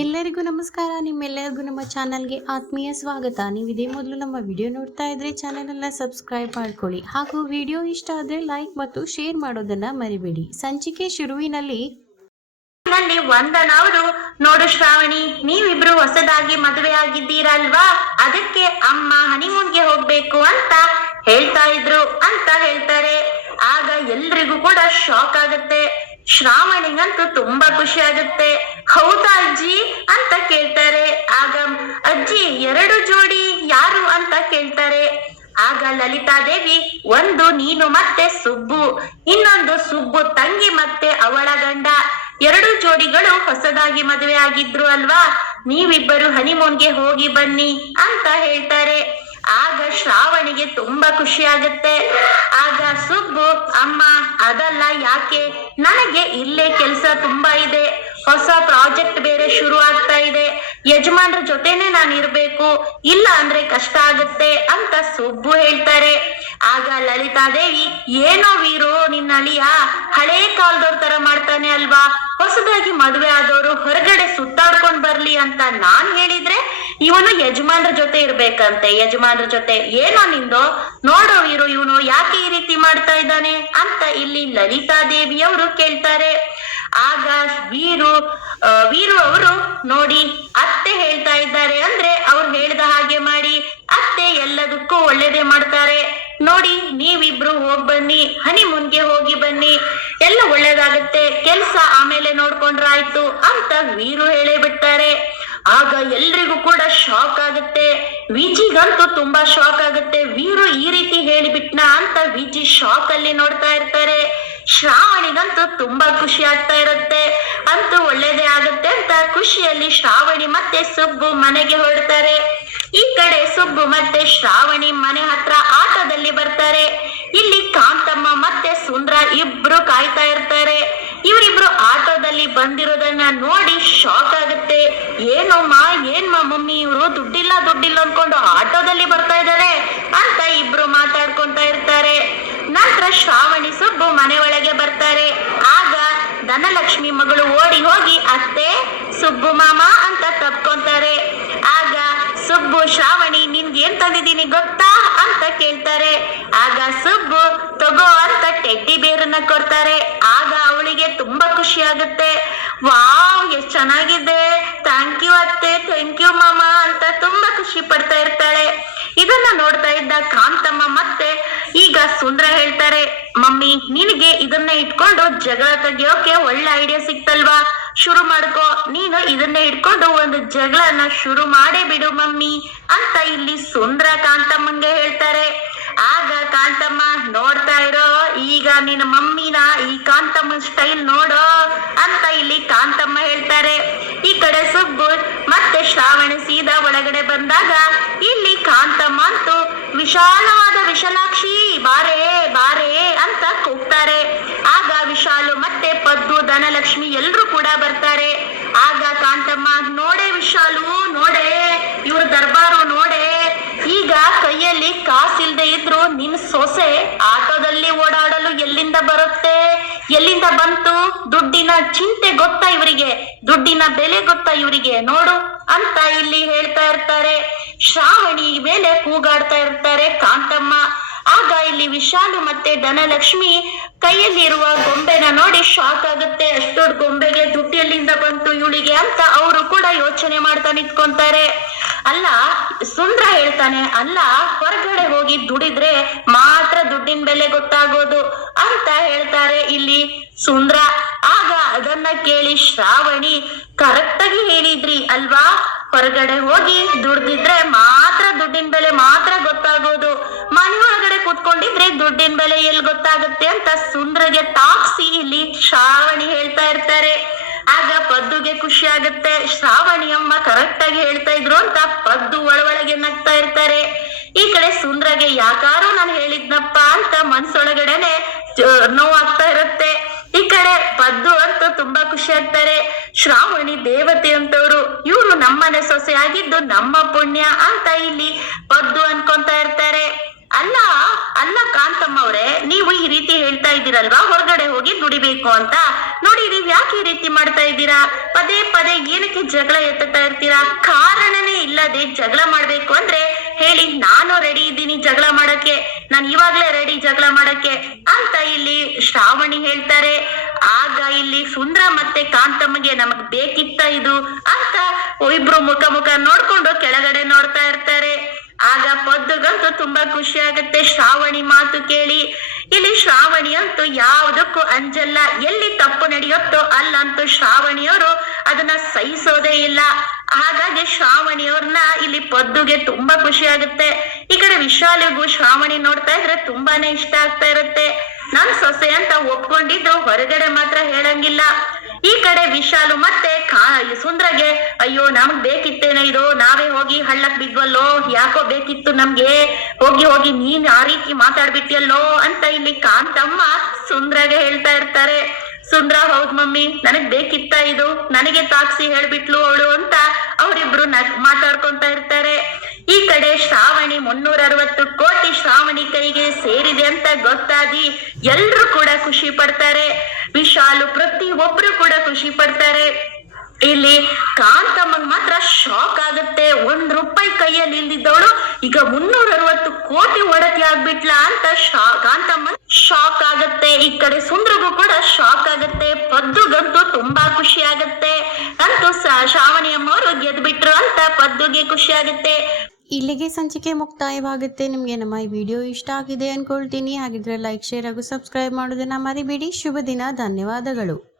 ಎಲ್ಲರಿಗೂ ನಮಸ್ಕಾರ. ನಿಮ್ಮೆಲ್ಲರಿಗೂ ನಮ್ಮ ಚಾನಲ್ಗೆ ಆತ್ಮೀಯ ಸ್ವಾಗತ. ನೀವು ಇದೇ ಮೊದಲು ನಮ್ಮ ವಿಡಿಯೋ ನೋಡ್ತಾ ಇದ್ರೆ ಚಾನಲನ್ನು ಸಬ್ಸ್ಕ್ರೈಬ್ ಮಾಡ್ಕೊಳ್ಳಿ. ಹಾಗೂ ವಿಡಿಯೋ ಇಷ್ಟ ಆದರೆ ಲೈಕ್ ಮತ್ತು ಶೇರ್ ಮಾಡೋದನ್ನ ಮರಿಬೇಡಿ. ಸಂಚಿಕೆ ಶುರುವಿನಲ್ಲಿ. ಒಂದನವರು ನೋಡು ಶ್ರಾವಣಿ, ನೀವಿಬ್ರು ಹೊಸದಾಗಿ ಮದುವೆ ಆಗಿದ್ದೀರಲ್ವಾ ಅದಕ್ಕೆ ಅಮ್ಮ ಹನಿಮೂನ್ಗೆ ಹೋಗ್ಬೇಕು ಅಂತ ಹೇಳ್ತಾ ಇದ್ರು ಅಂತ ಹೇಳ್ತಾರೆ. ಆಗ ಎಲ್ರಿಗೂ ಕೂಡ ಶಾಕ್ ಆಗುತ್ತೆ. ಶ್ರಾವಣಿಗಂತೂ ತುಂಬಾ ಖುಷಿ ಆಗುತ್ತೆ. ಹೌದಾ ಅಜ್ಜಿ? ಅಂತ ಕೇಳ್ತಾರೆ. ಆಗ ಅಜ್ಜಿ, ಎರಡು ಜೋಡಿ ಯಾರು ಅಂತ ಕೇಳ್ತಾರೆ. ಆಗ ಲಲಿತಾದೇವಿ, ಒಂದು ನೀನು ಮತ್ತೆ ಸುಬ್ಬು, ಇನ್ನೊಂದು ಸುಬ್ಬು ತಂಗಿ ಮತ್ತೆ ಅವಳ ಗಂಡ. ಎರಡು ಜೋಡಿಗಳು ಹೊಸದಾಗಿ ಮದುವೆ ಆಗಿದ್ರು ಅಲ್ವಾ? ನೀವಿಬ್ಬರು ಹನಿಮೂನ್ಗೆ ಹೋಗಿ ಬನ್ನಿ ಅಂತ ಹೇಳ್ತಾರೆ. ಆಗ ತುಂಬಾ ಖುಷಿ ಆಗುತ್ತೆ. ಆಗ ಸುಬ್ಬು, ಅಮ್ಮ, ಅದಲ್ಲ ಯಾಕೆ? ನನಗೆ ಇಲ್ಲೇ ಕೆಲಸ ತುಂಬಾ ಇದೆ. ಹೊಸ ಪ್ರಾಜೆಕ್ಟ್ ಬೇರೆ ಶುರು ಆಗ್ತಾ ಇದೆ. ಯಜಮಾನ್ರ ಜೊತೆನೆ ನಾನು ಇರ್ಬೇಕು. ಇಲ್ಲ ಅಂದ್ರೆ ಕಷ್ಟ ಆಗುತ್ತೆ ಅಂತ ಸುಬ್ಬು ಹೇಳ್ತಾರೆ. ಆಗ ಲಲಿತಾದೇವಿ ಏನೋ ವೀರು, ನಿನ್ನ ಅಳಿಯ ಹಳೇ ಕಾಲದವ್ರ ತರ ಮಾಡ್ತಾನೆ ಅಲ್ವಾ? ಹೊಸದಾಗಿ ಮದುವೆ ಆದವರು ಹೊರಗಡೆ ಸುತ್ತಾಡ್ಕೊಂಡ್ ಬರ್ಲಿ ಅಂತ ನಾನ್ ಹೇಳಿದ್ರೆ ಇವನು ಯಜಮಾನ್ರ ಜೊತೆ ಇರ್ಬೇಕಂತೆ. ಯಜಮಾನ್ರ ಜೊತೆ ಏನೋ ನಿಂದು? ನೋಡು ಇರು ಇವನು ಯಾಕೆ ಈ ರೀತಿ ಮಾಡ್ತಾ ಇದ್ದಾನೆ ಅಂತ ಇಲ್ಲಿ ಲಲಿತಾ ದೇವಿಯವರು ಕೇಳ್ತಾರೆ. ಆಗ ವೀರು ವೀರು ಅವರು ನೋಡಿ, ಅತ್ತೆ ಹೇಳ್ತಾ ಇದ್ದಾರೆ ಅಂದ್ರೆ ಅವ್ರು ಹೇಳ್ದ ಹಾಗೆ ಮಾಡಿ. ಅತ್ತೆ ಎಲ್ಲದಕ್ಕೂ ಒಳ್ಳೇದೇ ಮಾಡ್ತಾರೆ. ನೋಡಿ, ನೀವಿಬ್ರು ಹೋಗ್ ಬನ್ನಿ, ಹನಿಮೂನ್ಗೆ ಹೋಗಿ ಬನ್ನಿ. ಎಲ್ಲ ಒಳ್ಳೇದಾಗತ್ತೆ. ಕೆಲ್ಸ ಆಮೇಲೆ ನೋಡ್ಕೊಂಡ್ರಾಯ್ತು ಅಂತ ವೀರು ಹೇಳೇ ಬಿಡ್ತಾರೆ. ಆಗ ಎಲ್ರಿಗೂ ಕೂಡ ಶಾಕ್ ಆಗುತ್ತೆ. ವಿಜಿಗಂತೂ ತುಂಬಾ ಶಾಕ್ ಆಗುತ್ತೆ. ವೀರು ಈ ರೀತಿ ಹೇಳಿಬಿಟ್ನ ಅಂತ ವಿಜಿ ಶಾಕ್ ಅಲ್ಲಿ ನೋಡ್ತಾ ಇರ್ತಾರೆ. ಶ್ರಾವಣಿಗಂತೂ ತುಂಬಾ ಖುಷಿ ಆಗ್ತಾ ಇರುತ್ತೆ. ಅಂತೂ ಒಳ್ಳೇದೇ ಆಗುತ್ತೆ ಅಂತ ಖುಷಿಯಲ್ಲಿ ಶ್ರಾವಣಿ ಮತ್ತೆ ಸುಬ್ಬು ಮನೆಗೆ ಹೊರಡ್ತಾರೆ. ಈ ಕಡೆ ಸುಬ್ಬು ಮತ್ತೆ ಶ್ರಾವಣಿ ಮನೆ ಹತ್ರ ಆಟೋದಲ್ಲಿ ಬರ್ತಾರೆ. ಇಲ್ಲಿ ಕಾಂತಮ್ಮ ಮತ್ತೆ ಸುಂದ್ರ ಇಬ್ರು ಕಾಯ್ತಾ ಇರ್ತಾರೆ. ಇವರಿಬ್ರು ಆಟೋದಲ್ಲಿ ಬಂದಿರೋದನ್ನ ನೋಡಿ ಶಾಕ್ ಆಗುತ್ತೆ. ಏನೋಮ್ಮಾ ಏನ್ ಮಾ, ಮಮ್ಮಿ ಇವರು ದುಡ್ಡಿಲ್ಲ ದುಡ್ಡಿಲ್ಲ ಅನ್ಕೊಂಡು ಆಟೋದಲ್ಲಿ ಬರ್ತಾ ಇದ್ದಾರೆ ಅಂತ ಇಬ್ರು ಮಾತಾಡ್ಕೊಂತ ಇರ್ತಾರೆ. ನಂತರ ಶ್ರಾವಣಿ ಸುಬ್ಬು ಮನೆ ಒಳಗೆ ಬರ್ತಾರೆ. ಆಗ ಧನಲಕ್ಷ್ಮಿ ಮಗಳು ಓಡಿ ಹೋಗಿ, ಅತ್ತೆ, ಸುಬ್ಬು ಮಾಮ ಅಂತ ತಪ್ಕೊಂತಾರೆ. ಆಗ ಸುಬ್ಬು, ಶ್ರಾವಣಿ ನಿನ್ಗೆ ಏನ್ ತಂದಿದ್ದೀನಿ ಗೊತ್ತಾ? ಅಂತ ಕೇಳ್ತಾರೆ. ಆಗ ಸುಬ್ಬು, ತಗೋ ಅಂತ ಟೆಡ್ಡಿ ಬೇರನ್ನ ಕೊಡ್ತಾರೆ. ಆಗ ಅವಳಿಗೆ ತುಂಬಾ ಖುಷಿ ಆಗುತ್ತೆ. ವಾವ್, ಎಷ್ಟ್ ಚೆನ್ನಾಗಿದೆ. ಥ್ಯಾಂಕ್ ಯು ಅತ್ತೆ ಥ್ಯಾಂಕ್ ಯು ಮಾಮ ಅಂತ ತುಂಬಾ ಖುಷಿ ಪಡ್ತಾ ಇರ್ತಾಳೆ. ಇದನ್ನ ನೋಡ್ತಾ ಇದ್ದ ಕಾಂತಮ್ಮ ಮತ್ತೆ ಈಗ ಸುಂದ್ರ ಹೇಳ್ತಾರೆ, ಮಮ್ಮಿ, ನಿನಗೆ ಇದನ್ನ ಇಟ್ಕೊಂಡು ಜಗಳ ತೆಗಿಯೋಕೆ ಒಳ್ಳೆ ಐಡಿಯಾ ಸಿಕ್ತಲ್ವಾ? ಶುರು ಮಾಡ್ಕೋ. ನೀನು ಇದನ್ನೇ ಇಟ್ಕೊಂಡು ಒಂದು ಜಗಳನ ಶುರು ಮಾಡೇ ಬಿಡು ಮಮ್ಮಿ ಅಂತ ಇಲ್ಲಿ ಸುಂದ್ರ ಕಾಂತಮ್ಮಂಗೆ ಹೇಳ್ತಾರೆ. ಆಗ ಕಾಂತಮ್ಮ ನೋಡ್ತಾ ಇರೋ, ಈಗ ನಿನ್ನ ಮಮ್ಮಿನ ಈ ಕಾಂತಮ್ಮ ಸ್ಟೈಲ್ ನೋಡೋ ಅಂತ ಇಲ್ಲಿ ಕಾಂತಮ್ಮ ಹೇಳ್ತಾರೆ. ಈ ಕಡೆ ಸುಬ್ಬು ಮತ್ತೆ ಶ್ರಾವಣ ಸೀದಾ ಒಳಗಡೆ ಬಂದಾಗ ಇಲ್ಲಿ ಕಾಂತಮ್ಮ ಅಂತೂ ವಿಶಾಲವಾದ ವಿಶಾಲಾಕ್ಷಿ ಬಾರೆ ಬಾರೆ ಅಂತ ಕೂಗ್ತಾರೆ ಆಗ ವಿಶಾಲು ಮತ್ತೆ ಪದ್ದು ಧನಲಕ್ಷ್ಮಿ ಎಲ್ರು ಕೂಡ ಬರ್ತಾರೆ. ಆಗ ಕಾಂತಮ್ಮ, ನೋಡೆ ವಿಶಾಲು, ನೋಡೆ, ಇವ್ರ ದರ್ಬಾರು ನೋಡೆ. ಈಗ ಕೈಯಲ್ಲಿ ಕಾಸಿಲ್ದೆ ಇದ್ರು ನಿನ್ ಸೊಸೆ ಆಟೋದಲ್ಲಿ ಓಡಾಡಲು ಎಲ್ಲಿಂದ ಬರುತ್ತೆ? ಎಲ್ಲಿಂದ ಬಂತು? ದುಡ್ಡಿನ ಚಿಂತೆ ಗೊತ್ತಾ ಇವರಿಗೆ? ದುಡ್ಡಿನ ಬೆಲೆ ಗೊತ್ತಾ ಇವರಿಗೆ? ನೋಡು ಅಂತ ಇಲ್ಲಿ ಹೇಳ್ತಾ ಇರ್ತಾರೆ. ಶ್ರಾವಣಿ ಮೇಲೆ ಕೂಗಾಡ್ತಾ ಇರ್ತಾರೆ ಕಾಂತಮ್ಮ. ಆಗ ಇಲ್ಲಿ ವಿಶಾಲು ಮತ್ತೆ ಧನಲಕ್ಷ್ಮಿ ಕೈಯಲ್ಲಿರುವ ಗೊಂಬೆನ ನೋಡಿ ಶಾಕ್ ಆಗುತ್ತೆ. ಅಷ್ಟೊಡ್ ಗೊಂಬೆಗೆ ದುಡ್ಡಿಯಲ್ಲಿಂದ ಬಂತು ಇವಳಿಗೆ ಅಂತ ಅವರು ಕೂಡ ಯೋಚನೆ ಮಾಡ್ತಾ ನಿಂತ್ಕೊಂತಾರೆ. ಅಲ್ಲ, ಸುಂದ್ರ ಹೇಳ್ತಾನೆ, ಅಲ್ಲ, ಹೊರಗಡೆ ಹೋಗಿ ದುಡಿದ್ರೆ ಮಾತ್ರ ದುಡ್ಡಿನ ಬೆಲೆ ಗೊತ್ತಾಗೋದು ಅಂತ ಹೇಳ್ತಾರೆ ಇಲ್ಲಿ ಸುಂದ್ರ. ಆಗ ಅದನ್ನ ಕೇಳಿ ಶ್ರಾವಣಿ ಕರೆಕ್ಟಾಗಿ ಹೇಳಿದ್ರಿ ಅಲ್ವಾ? ಹೊರಗಡೆ ಹೋಗಿ ದುಡ್ದಿದ್ರೆ ಮಾತ್ರ ದುಡ್ಡಿನ ಬೆಲೆ ಮಾತ್ರ ಗೊತ್ತಾಗೋದು. ಮನೆ ಒಳಗಡೆ ಕೂತ್ಕೊಂಡಿದ್ರೆ ದುಡ್ಡಿನ ಬೆಲೆ ಎಲ್ಲಿ ಗೊತ್ತಾಗುತ್ತೆ ಅಂತ ಸುಂದ್ರಗೆ ತಾಕ್ಸಿ ಇಲ್ಲಿ ಶ್ರಾವಣಿ ಹೇಳ್ತಾ ಇರ್ತಾರೆ. ಆಗ ಪದ್ದುಗೆ ಖುಷಿ ಆಗುತ್ತೆ. ಶ್ರಾವಣಿ ಅಮ್ಮ ಕರೆಕ್ಟ್ ಆಗಿ ಹೇಳ್ತಾ ಇದ್ರು ಅಂತ ಪದ್ದು ಒಳೊಳಗೆ ನಗ್ತಾ ಇರ್ತಾರೆ. ಈ ಕಡೆ ಸುಂದ್ರಗೆ ಯಾಕಾರು ನಾನು ಹೇಳಿದ್ನಪ್ಪ ಅಂತ ಮನ್ಸೊಳಗಡೆನೆ ನೋವಾಗ್ತಾ ಇರುತ್ತೆ. ಪದ್ದು ಅಂತೂ ತುಂಬಾ ಖುಷಿ ಆಗ್ತಾರೆ. ಶ್ರಾವಣಿ ದೇವತೆ ಅಂತವ್ರು, ಇವರು ನಮ್ಮನೆ ಸೊಸೆ ಆಗಿದ್ದು ನಮ್ಮ ಪುಣ್ಯ ಅಂತ ಇಲ್ಲಿ ಪದ್ದು ಅನ್ಕೊಂತ ಇರ್ತಾರೆ. ಅಲ್ಲ ಅಲ್ಲ ಕಾಂತಮ್ಮ ಅವ್ರೆ, ನೀವು ಈ ರೀತಿ ಹೇಳ್ತಾ ಇದ್ದೀರಲ್ವಾ? ಹೊರಗಡೆ ಹೋಗಿ ದುಡಿಬೇಕು ಅಂತ. ನೋಡಿ, ನೀವ್ ಯಾಕೆ ಈ ರೀತಿ ಮಾಡ್ತಾ ಇದ್ದೀರಾ? ಪದೇ ಪದೇ ಏನಕ್ಕೆ ಜಗಳ ಎತ್ತುತ್ತಾ ಇರ್ತೀರಾ? ಕಾರಣನೇ ಇಲ್ಲದೆ ಜಗಳ ಮಾಡ್ಬೇಕು ಅಂದ್ರೆ ಹೇಳಿ, ನಾನು ರೆಡಿ ಇದ್ದೀನಿ ಜಗಳ ಮಾಡಕ್ಕೆ. ನಾನು ಇವಾಗ್ಲೇ ರೆಡಿ ಜಗಳ ಮಾಡಕ್ಕೆ. ಅಂತ ಇಲ್ಲಿ ಶ್ರಾವಣಿ ಹೇಳ್ತಾರೆ. ಆಗ ಇಲ್ಲಿ ಸುಂದ್ರ ಮತ್ತೆ ಕಾಂತಮ್ಮಗೆ ನಮಗ್ ಬೇಕಿತ್ತ ಇದು ಅಂತ ಇಬ್ರು ಮುಖ ಮುಖ ನೋಡ್ಕೊಂಡು ಕೆಳಗಡೆ ನೋಡ್ತಾ ಇರ್ತಾರೆ. ಆಗ ಪದ್ದುಗಂತೂ ತುಂಬಾ ಖುಷಿ ಆಗುತ್ತೆ. ಶ್ರಾವಣಿ ಮಾತು ಕೇಳಿ, ಇಲ್ಲಿ ಶ್ರಾವಣಿ ಅಂತೂ ಯಾವುದಕ್ಕೂ ಅಂಜಲ್ಲ. ಎಲ್ಲಿ ತಪ್ಪು ನಡೆಯುತ್ತೋ ಅಲ್ಲಂತೂ ಶ್ರಾವಣಿಯವರು ಅದನ್ನ ಸಹಿಸೋದೇ ಇಲ್ಲ. ಹಾಗಾಗಿ ಶ್ರಾವಣಿಯವ್ರನ್ನ ಇಲ್ಲಿ ಪದ್ದುಗೆ ತುಂಬಾ ಖುಷಿ ಆಗುತ್ತೆ. ಈ ಕಡೆ ವಿಶಾಲಿಗೂ ಶ್ರಾವಣಿ ನೋಡ್ತಾ ಇದ್ರೆ ತುಂಬಾನೇ ಇಷ್ಟ ಆಗ್ತಾ ಇರುತ್ತೆ. ನನ್ ಸೊಸೆ ಅಂತ ಒಪ್ಕೊಂಡಿದ್ದು ಹೊರಗಡೆ ಮಾತ್ರ ಹೇಳಂಗಿಲ್ಲ. ಈ ಕಡೆ ವಿಶಾಲು ಮತ್ತೆ ಕಾ, ಸುಂದ್ರಗೆ, ಅಯ್ಯೋ, ನಮ್ಗ್ ಬೇಕಿತ್ತೇನೋ ಇದು. ನಾವೇ ಹೋಗಿ ಹಳ್ಳಕ್ ಬಿದ್ವಲ್ಲೋ? ಯಾಕೋ ಬೇಕಿತ್ತು ನಮ್ಗೆ? ಹೋಗಿ ಹೋಗಿ ನೀನ್ ಆ ರೀತಿ ಮಾತಾಡ್ಬಿಟ್ಟಿಯಲ್ಲೋ ಅಂತ ಇಲ್ಲಿ ಕಾಂತಮ್ಮ ಸುಂದ್ರಗೆ ಹೇಳ್ತಾ ಇರ್ತಾರೆ. ಸುಂದ್ರ, ಹೌದ್ ಮಮ್ಮಿ. ನನಗ್ ಬೇಕಿತ್ತ ಇದು? ನನಗೆ ತಾಕ್ಸಿ ಹೇಳ್ಬಿಟ್ಲು ಅವಳು ಅಂತ ಅವರಿಬ್ರು ಮಾತಾಡ್ಕೊಂತ ಇರ್ತಾರೆ. ಈ ಕಡೆ ಶ್ರಾವಣಿ ಮುನ್ನೂರ ಅರವತ್ತು ಕೋಟಿ ಶ್ರಾವಣಿ ಕೈಗೆ ಸೇರಿದೆ ಅಂತ ಗೊತ್ತಾಗಿ ಎಲ್ರು ಕೂಡ ಖುಷಿ ಪಡ್ತಾರೆ. ವಿಶಾಲು, ಪ್ರತಿ ಒಬ್ರು ಕೂಡ ಖುಷಿ ಪಡ್ತಾರೆ. ಇಲ್ಲಿ ಕಾಂತಮ್ಮನ್ ಮಾತ್ರ ಶಾಕ್ ಆಗುತ್ತೆ. ಒಂದ್ ರೂಪಾಯಿ ಕೈಯಲ್ಲಿ ಇಲ್ದಿದ್ದವಳು ಈಗ ಮುನ್ನೂರ ಅರವತ್ತು ಕೋಟಿ ಒಡತಿ ಆಗ್ಬಿಟ್ಲಾ ಅಂತ ಶಾ ಕಾಂತಮ್ಮ ಶಾಕ್ ಆಗತ್ತೆ. ಈ ಕಡೆ ಸುಂದ್ರಗೂ ಕೂಡ ಶಾಕ್ ಆಗತ್ತೆ. ಪದ್ದುಗಂತೂ ತುಂಬಾ ಖುಷಿ ಆಗತ್ತೆ. ಅಂತೂ ಶ್ರಾವಣಿ ಅಮ್ಮವರು ಗೆದ್ಬಿಟ್ರು ಅಂತ ಪದ್ದುಗೆ ಖುಷಿ ಆಗುತ್ತೆ. ಇಲ್ಲಿಗೆ ಸಂಚಿಕೆ ಮುಕ್ತಾಯವಾಗುತ್ತೆ. ನಿಮಗೆ ನಮ್ಮ ಈ ವಿಡಿಯೋ ಇಷ್ಟ ಆಗಿದೆ ಅನ್ಕೊಳ್ತೀನಿ. ಹಾಗಿದ್ರೆ ಲೈಕ್ ಶೇರ್ ಹಾಗೂ ಸಬ್ಸ್ಕ್ರೈಬ್ ಮಾಡೋದನ್ನ ಮರಿಬೇಡಿ. ಶುಭ ದಿನ. ಧನ್ಯವಾದಗಳು.